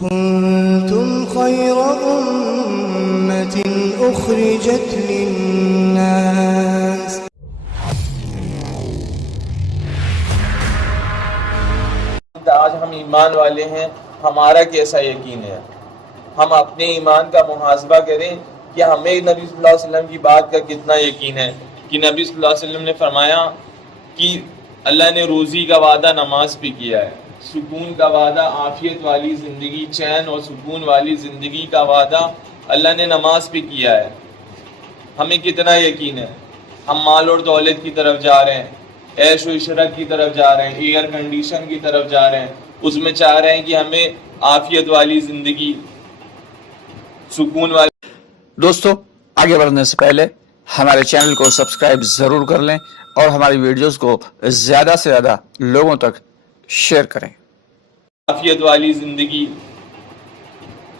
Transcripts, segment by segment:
كنتم خير أمة أخرجت للناس آج ہم ایمان والے ہیں، ہمارا کیسا یقین ہے؟ ہم اپنے ایمان کا محاسبہ کریں کہ ہمیں نبی صلی اللہ علیہ وسلم کی بات کا کتنا یقین ہے کہ نبی صلی اللہ علیہ وسلم نے فرمایا کہ اللہ نے روزی کا وعدہ نماز پہ کیا ہے، سکون کا وعدہ، عافیت والی زندگی، چین اور سکون والی زندگی کا وعدہ اللہ نے نماز پہ کیا ہے۔ ہمیں کتنا یقین ہے؟ ہم مال اور دولت کی طرف جا رہے ہیں، عیش و عشرت کی طرف جا رہے ہیں، ایئر کنڈیشن کی طرف جا رہے ہیں، اس میں چاہ رہے ہیں کہ ہمیں عافیت والی زندگی، سکون والی۔ دوستو، آگے بڑھنے سے پہلے ہمارے چینل کو سبسکرائب ضرور کر لیں اور ہماری ویڈیوز کو زیادہ سے زیادہ لوگوں تک شیئر کریں۔ عافیت والی زندگی،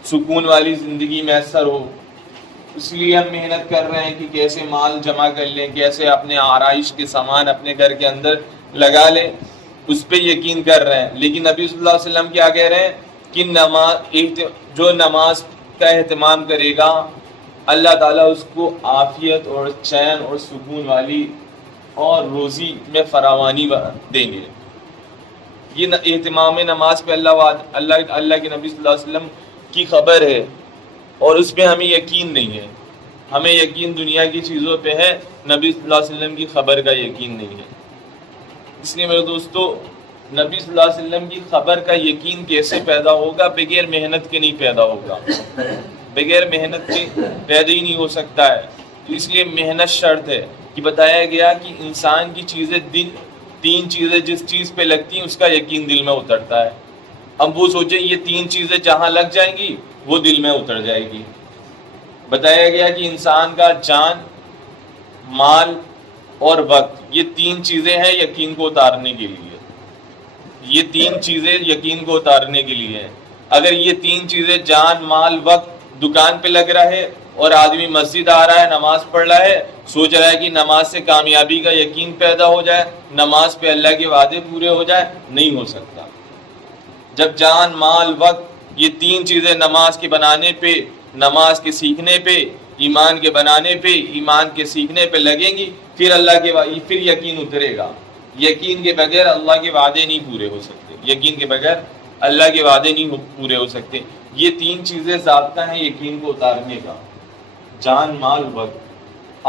سکون والی زندگی میسر ہو، اس لیے ہم محنت کر رہے ہیں کہ کیسے مال جمع کر لیں، کیسے اپنے آرائش کے سامان اپنے گھر کے اندر لگا لیں، اس پہ یقین کر رہے ہیں۔ لیکن نبی صلی اللہ علیہ وسلم کیا کہہ رہے ہیں کہ جو نماز کا اہتمام کرے گا اللہ تعالیٰ اس کو عافیت اور چین اور سکون والی اور روزی میں فراوانی دیں گے۔ یہ اہتمام نماز پہ اللہ کے نبی صلی اللہ علیہ وسلم کی خبر ہے، اور اس پہ ہمیں یقین نہیں ہے۔ ہمیں یقین دنیا کی چیزوں پہ ہے، نبی صلی اللہ علیہ وسلم کی خبر کا یقین نہیں ہے۔ اس لیے میرے دوستو، نبی صلی اللہ علیہ وسلم کی خبر کا یقین کیسے پیدا ہوگا؟ بغیر محنت کے نہیں پیدا ہوگا، بغیر محنت کے پیدا ہی نہیں ہو سکتا ہے۔ تو اس لیے محنت شرط ہے کہ بتایا گیا کہ انسان کی چیزیں تین چیزیں جس چیز پہ لگتی ہیں اس کا یقین دل میں اترتا ہے۔ اب وہ سوچے یہ تین چیزیں جہاں لگ جائیں گی وہ دل میں اتر جائے گی۔ بتایا گیا کہ انسان کا جان، مال اور وقت، یہ تین چیزیں ہیں یقین کو اتارنے کے لیے۔ یہ تین چیزیں یقین کو اتارنے کے لیے ہیں۔ اگر یہ تین چیزیں جان، مال، وقت دکان پہ لگ رہا ہے اور آدمی مسجد آ رہا ہے، نماز پڑھ رہا ہے، سوچ رہا ہے کہ نماز سے کامیابی کا یقین پیدا ہو جائے، نماز پہ اللہ کے وعدے پورے ہو جائے، نہیں ہو سکتا۔ جب جان، مال، وقت، یہ تین چیزیں نماز کے بنانے پہ، نماز کے سیکھنے پہ، ایمان کے بنانے پہ، ایمان کے سیکھنے پہ لگیں گی، پھر پھر یقین اترے گا۔ یقین کے بغیر اللہ کے وعدے نہیں پورے ہو سکتے، یقین کے بغیر اللہ کے وعدے نہیں پورے ہو سکتے۔ یہ تین چیزیں ضابطہ ہیں یقین کو اتارنے کا، جان، مال، وقت۔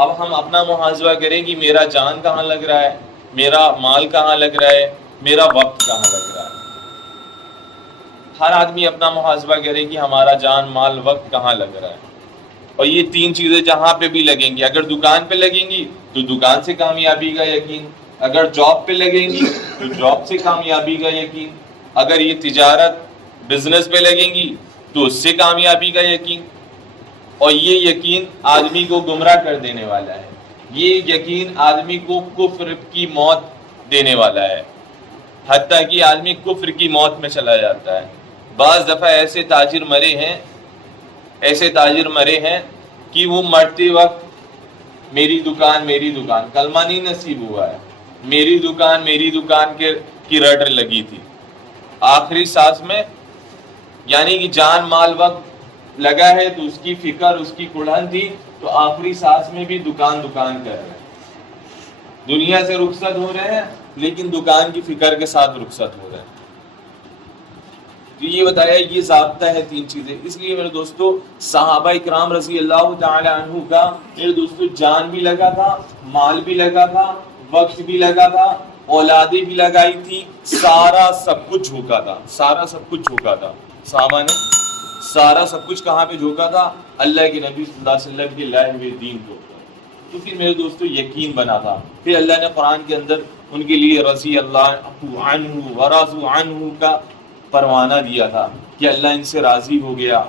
اب ہم اپنا محاسبہ کریں کہ میرا جان کہاں لگ رہا ہے، میرا مال کہاں لگ رہا ہے، میرا وقت کہاں لگ رہا ہے۔ ہر آدمی اپنا محاسبہ کرے کہ ہمارا جان، مال، وقت کہاں لگ رہا ہے۔ اور یہ تین چیزیں جہاں پہ بھی لگیں گی، اگر دکان پہ لگیں گی تو دکان سے کامیابی کا یقین، اگر جاب پہ لگیں گی تو جاب سے کامیابی کا یقین، اگر یہ تجارت، بزنس پہ لگیں گی تو اس سے کامیابی کا یقین۔ اور یہ یقین آدمی کو گمراہ کر دینے والا ہے، یہ یقین آدمی کو کفر کی موت دینے والا ہے، حتیٰ کہ آدمی کفر کی موت میں چلا جاتا ہے۔ بعض دفعہ ایسے تاجر مرے ہیں کہ وہ مرتے وقت میری دکان کلمہ نہیں نصیب ہوا ہے، میری دکان کی رٹ لگی تھی آخری سانس میں، یعنی کہ جان، مال، وقت لگا ہے تو اس کی فکر، اس کی کڑھن تھی، تو آخری سانس میں بھی دکان کر رہے ہیں، دنیا سے رخصت ہو رہے ہیں لیکن دکان کی فکر کے ساتھ رخصت ہو رہے ہیں۔ تو یہ بتایا یہ ضابطہ ہے تین چیزیں۔ اس لیے میرے دوستو، صحابہ اکرام رضی اللہ تعالی عنہ کا میرے دوستو جان بھی لگا تھا، مال بھی لگا تھا، وقت بھی لگا تھا، اولادیں بھی لگائی تھی، سارا سب کچھ جھوکا تھا۔ صحابہ نے سارا سب کچھ کہاں پہ جھوکا تھا؟ اللہ کے نبی صلی اللہ علیہ وسلم کے لائے ہوئے دین کو۔ تو پھر میرے دوستو یقین بنا تھا۔ پھر اللہ نے قرآن کے اندر ان کے لیے رضی اللہ عنہ ورضوا عنہ کا پروانہ دیا تھا کہ اللہ ان سے راضی ہو گیا،